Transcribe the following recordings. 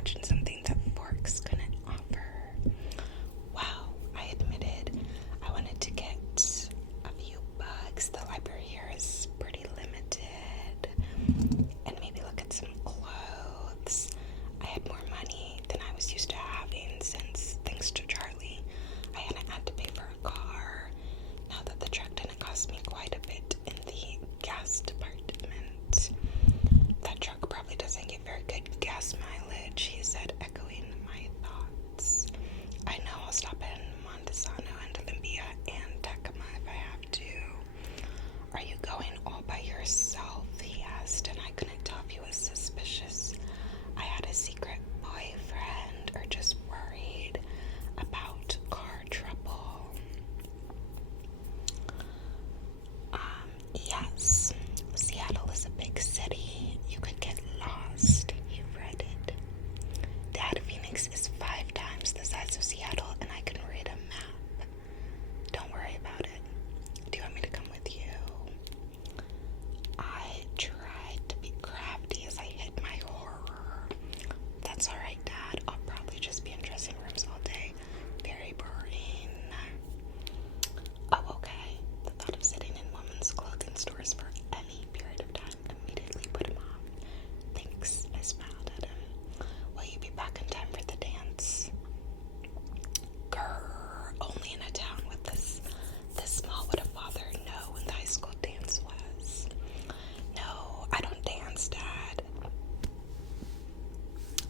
imagine something that forks couldn't offer. Well, I admitted I wanted to get a few books. The library here is pretty limited. And maybe look at some clothes. I had more money than I was used to having since, thanks to Charlie, I hadn't had to pay for a car. Now that the truck didn't cost me quite a bit in the gas department. That truck probably doesn't get very good gas mileage, he said, echoing my thoughts. I know I'll stop in Montesano and Olympia and Tacoma if I have to. Are you going all by yourself? He asked, and I couldn't tell if he was suspicious I had a secret boyfriend or just worried about car trouble. Yes, Seattle is a big city. You could get lost, he fretted. Dad, Phoenix is 5 times the size of Seattle, and I can read a map. Don't worry about it. Do you want me to come with you? I tried to be crafty as I hid my horror. That's alright, Dad. I'll probably just be in dressing rooms all day. Very boring. Oh, okay. The thought of sitting in women's clothing stores for any period of time immediately put him off. Thanks, I smiled at him. Will you be back in time for the dance? Grrr, only in a town with this small would a father know when the high school dance was. No, I don't dance, Dad.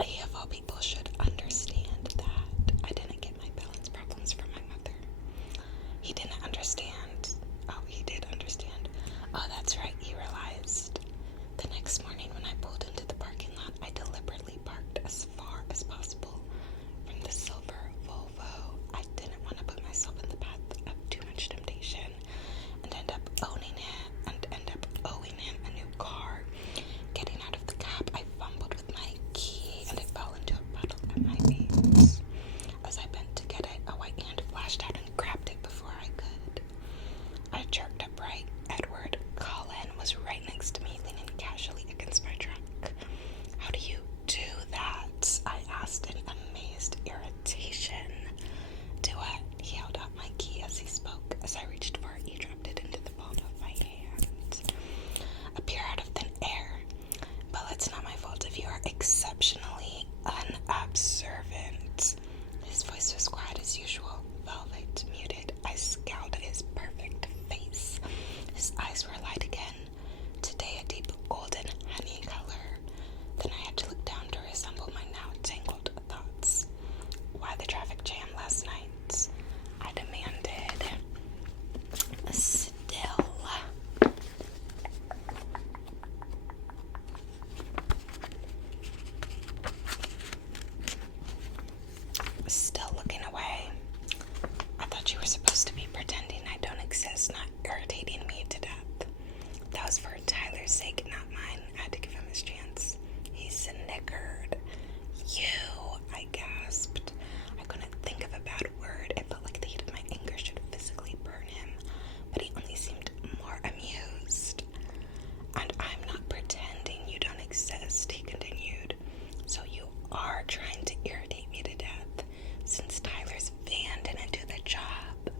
He of all people should understand that I didn't get my balance problems from my mother. He didn't understand. Oh, he did understand. Oh, that's right, he realized. The next morning when I pulled into the parking lot, I deliberately parked as far as possible from the silver Volvo. I didn't want to put myself in the path of too much temptation and end up owing him a new car. Getting out of the cab, I fumbled with my key and it fell into a puddle at my feet. As I bent to get it, a white hand flashed out and grabbed it before I could. I jerked upright. Edward Cullen was right next to me, leaning casually against my truck. How do you do that? I asked in amazed irritation. Do it. He held out my key as he spoke. As I reached for it, he dropped it into the palm of my hand. Appear out of thin air. But it's not my fault if you are exceptionally unobservant. His voice was quiet as usual, velvet, muted. I scowled at his perfect face. His eyes were light again, today a deep golden honey color. Then I had to look down to reassemble my now tangled thoughts. Why the traffic jam last night? I demanded. Still looking away. I thought you were supposed to be pretending I don't exist, not irritating me to death. That was for Tyler's sake, not mine. I had to give him his chance. He snickered. You, I gasped. I couldn't think of a bad word. It felt like the heat of my anger should physically burn him, but he only seemed more amused. And I'm not pretending you don't exist, he continued. So you are trying to irritate me to death, since Tyler's van didn't do the job.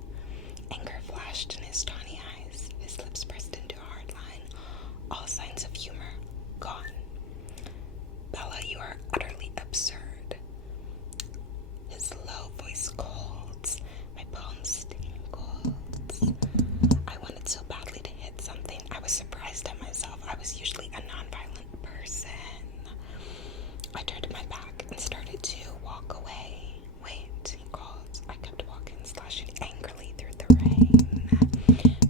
Anger flashed in his tawny eyes. His lips pressed into a hard line. All signs of humor gone. Bella, you are utterly absurd. His low voice cold. My palms tingled. I wanted so badly to hit something. I was surprised at myself. I was usually a nonviolent person. I turned my back and started to walk away. Wait, he called. I kept walking, slashing angrily through the rain.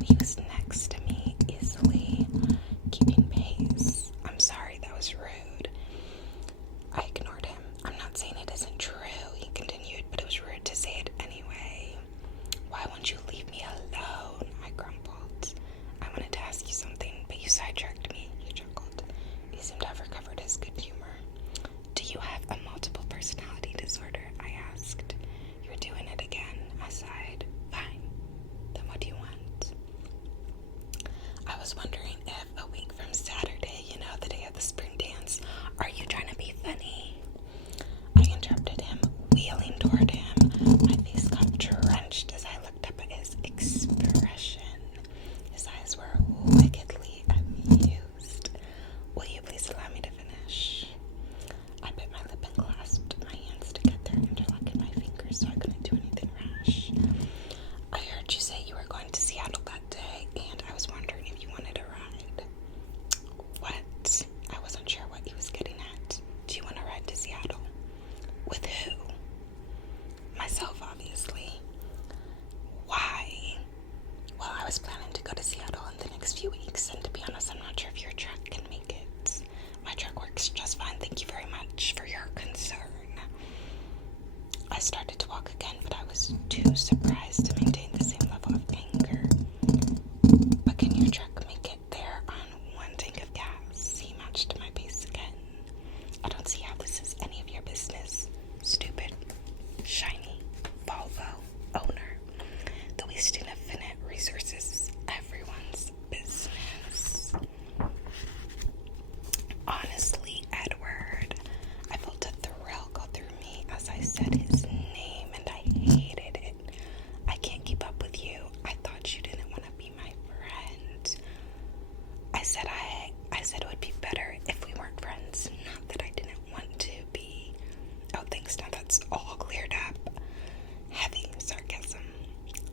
He was next to me, easily keeping pace. I'm sorry, that was rude. I ignored him. I'm not saying it isn't true, he continued, but it was rude to say it anyway. Why won't you leave me alone? I grumbled. I wanted to ask you something, but you sidetracked me, he chuckled. He seemed to have recovered his good humor. Do you have a multiple personality disorder? I asked. You're doing it again, I sighed. Fine. Then what do you want? I was wondering if a week from Saturday, the day of the spring dance, are you trying to be funny? started to walk again, but I was too surprised to maintain the same level of anger. But can your truck make it there on 1 tank of gas? He matched my pace again. I don't see how this is any of your business. Stupid, shiny Volvo owner. The wasting of finite resources is everyone's business. Honestly, Edward, I felt a thrill go through me as I said his name, and I hated it. I can't keep up with you. I thought you didn't want to be my friend. I said it would be better if we weren't friends. Not that I didn't want to be. Oh, thanks. Now that's all cleared up. Heavy sarcasm.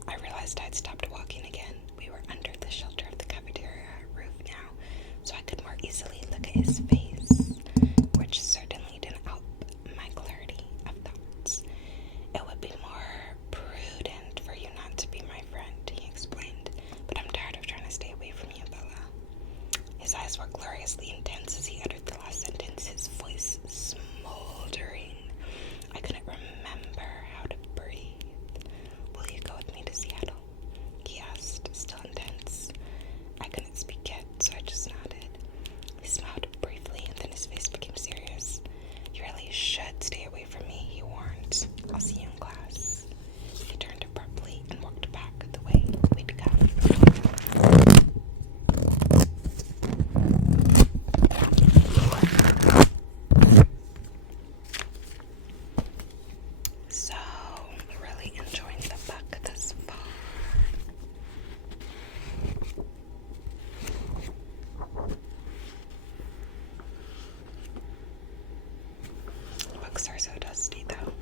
I realized I'd stopped walking again. We were under the shelter of the cafeteria roof now, so I could more easily look at his face, which certainly didn't help my clarity of thoughts. It would be more prudent for you not to be my friend, he explained, but I'm tired of trying to stay away from you, Bella. His eyes were gloriously intense as he uttered the last sentence, his voice smoldering. I couldn't remember how to breathe. Will you go with me to Seattle? He asked, still intense. I couldn't speak yet, so I just nodded. He smiled briefly, and then his face became serious. You really should stay away from me, he warned. I'll see you in class. He turned abruptly and walked back the way we'd come. So, really enjoying the book thus far. Books are so dusty, though.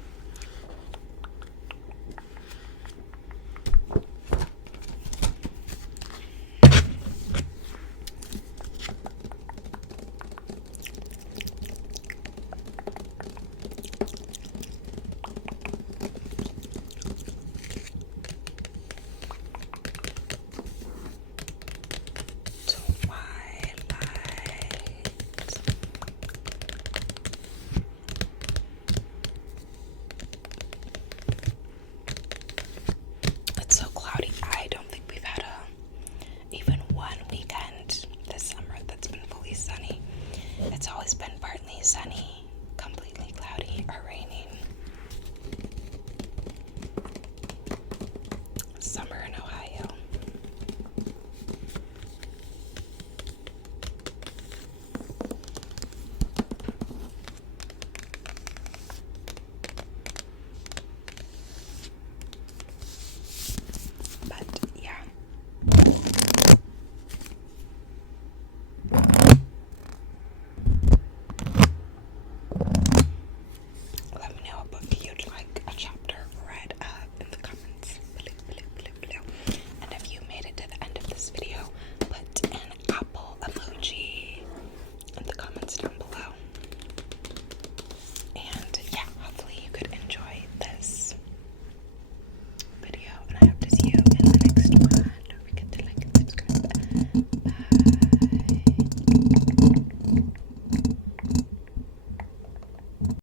It's so cloudy. I don't think we've had even one weekend this summer that's been fully sunny. It's always been partly sunny, completely cloudy, or raining. Summer